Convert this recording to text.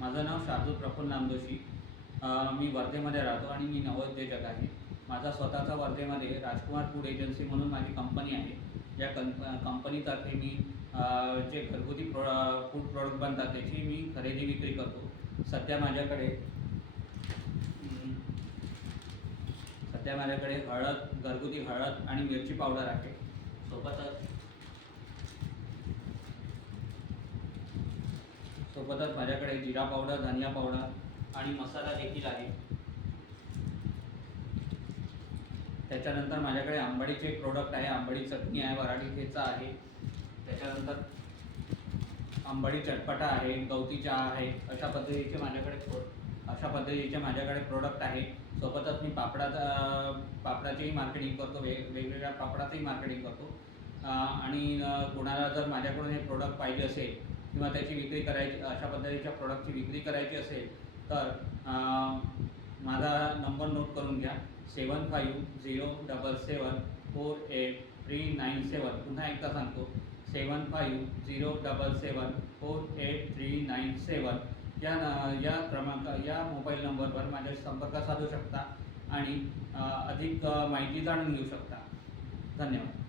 माझं नाव शार्दूल प्रफुल्ल नामदोशी. मी वर्धेमध्ये राहतो आणि मी नवोद्योजक आहे. माझा स्वतःचा वर्धेमध्ये राजकुमार फूड एजन्सी म्हणून माझी कंपनी आहे. या कंपनीतर्फे मी जे घरगुती फूड प्रोडक्ट बनतात त्याची मी खरेदी विक्री करतो. सध्या माझ्याकडे घरगुती हळद आणि मिरची पावडर आहे. सोबतच माझ्याकडे जिरा पावडर, धनिया पावडर आणि मसाला देखील आहे. त्याच्यानंतर माझ्याकडे आंबाडीचे एक प्रोडक्ट आहे. आंबाडी चटणी आहे, वराठी ठेचा आहे. त्याच्यानंतर आंबाडी चटपटा आहे, गवती चहा आहे. अशा पद्धतीचे माझ्याकडे प्रोडक्ट आहे. सोबतच मी पापडाचीही मार्केटिंग करतो, वेगवेगळ्या पापडाचंही मार्केटिंग करतो. आणि कोणाला जर माझ्याकडून हे प्रोडक्ट पाहिजे असेल किंवा त्याची विक्री करायची, अशा पद्धतीच्या प्रोडक्टची विक्री करायची असेल तर माझा नंबर नोट करून घ्या. 7507748397. पुन्हा एकदा सांगतो, 7507748397 या मोबाईल नंबरवर माझ्याशी संपर्क साधू शकता आणि अधिक माहिती जाणून घेऊ शकता. धन्यवाद.